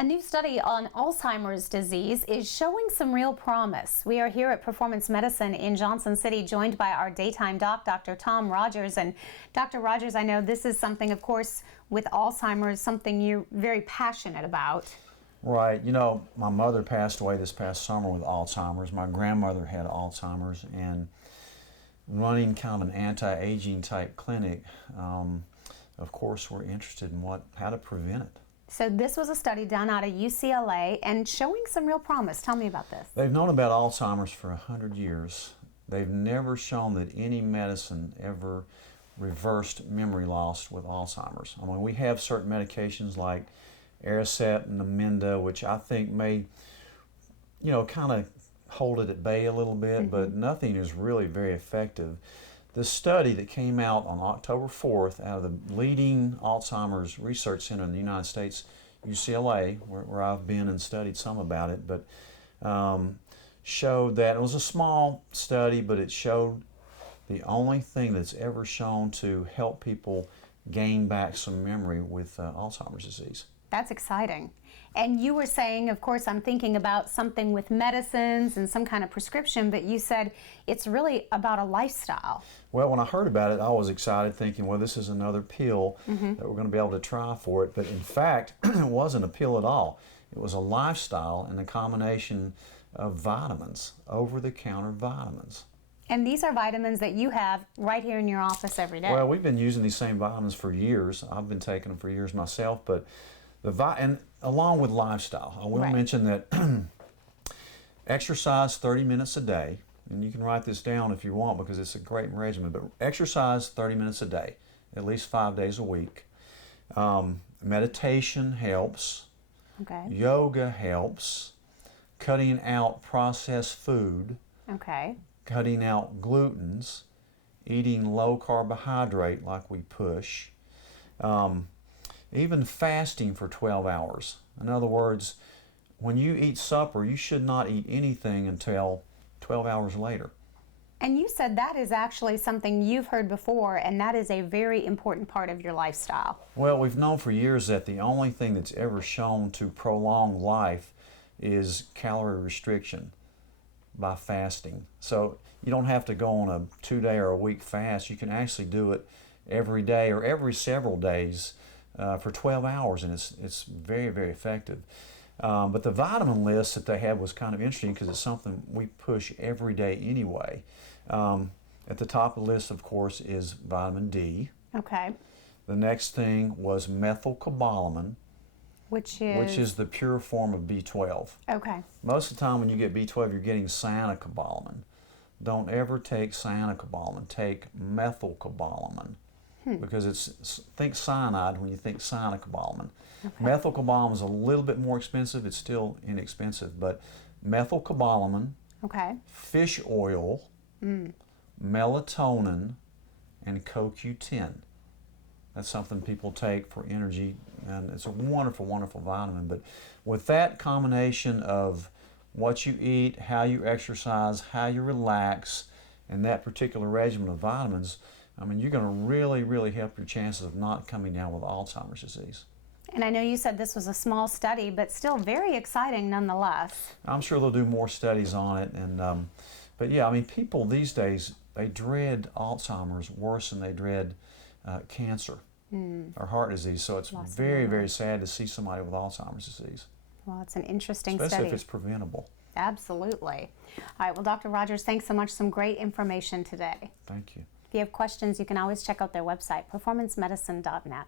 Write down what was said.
A new study on Alzheimer's disease is showing some real promise. We are here at Performance Medicine in Johnson City, joined by our daytime doc, Dr. Tom Rogers. And Dr. Rogers, I know this is something, of course, with Alzheimer's, something you're very passionate about. Right. You know, my mother passed away this past summer with Alzheimer's. My grandmother had Alzheimer's, and running kind of an anti-aging type clinic, of course, we're interested in how to prevent it. So this was a study done out of UCLA and showing some real promise. Tell me about this. They've known about Alzheimer's for 100 years. They've never shown that any medicine ever reversed memory loss with Alzheimer's. I mean, we have certain medications like Aricept and Namenda, which I think may, kind of hold it at bay a little bit, but nothing is really very effective. The study that came out on October 4th out of the leading Alzheimer's research center in the United States, UCLA, where I've been and studied some about it, but showed that it was a small study, but it showed the only thing that's ever shown to help people gain back some memory with Alzheimer's disease. That's exciting. And you were saying, of course, I'm thinking about something with medicines and some kind of prescription, but you said it's really about a lifestyle. Well, when I heard about it, I was excited, thinking, well, this is another pill that we're going to be able to try for it. But in fact, it wasn't a pill at all. It was a lifestyle and a combination of vitamins, over-the-counter vitamins. And these are vitamins that you have right here in your office every day. Well, we've been using these same vitamins for years. I've been taking them for years myself, but and along with lifestyle, I will mention that exercise 30 minutes a day, and you can write this down if you want because it's a great regimen, but exercise 30 minutes a day, at least 5 days a week. Meditation helps. Okay. Yoga helps. Cutting out processed food. Okay. Cutting out glutens. Eating low carbohydrate like we push. Even fasting for 12 hours. In other words, when you eat supper, you should not eat anything until 12 hours later. And you said that is actually something you've heard before, and that is a very important part of your lifestyle. Well, we've known for years that the only thing that's ever shown to prolong life is calorie restriction by fasting. So you don't have to go on a 2-day or a week fast. You can actually do it every day or every several days for 12 hours, and it's very, very effective. But the vitamin list that they had was kind of interesting because it's something we push every day anyway. At the top of the list, of course, is vitamin D. Okay. The next thing was methylcobalamin, which is the pure form of B12. Okay. Most of the time when you get B12, you're getting cyanocobalamin. Don't ever take cyanocobalamin. Take methylcobalamin. Because think cyanide when you think cyanocobalamin. Okay. Methylcobalamin is a little bit more expensive. It's still inexpensive, but methylcobalamin, fish oil, melatonin, and CoQ10. That's something people take for energy, and it's a wonderful, wonderful vitamin. But with that combination of what you eat, how you exercise, how you relax, and that particular regimen of vitamins, I mean, you're going to really, really help your chances of not coming down with Alzheimer's disease. And I know you said this was a small study, but still very exciting nonetheless. I'm sure they'll do more studies on it. But yeah, I mean, people these days, they dread Alzheimer's worse than they dread cancer or heart disease. So it's very, very sad to see somebody with Alzheimer's disease. Well, it's an interesting study. Especially if it's preventable. Absolutely. All right, well, Dr. Rogers, thanks so much. Some great information today. Thank you. If you have questions, you can always check out their website, performancemedicine.net.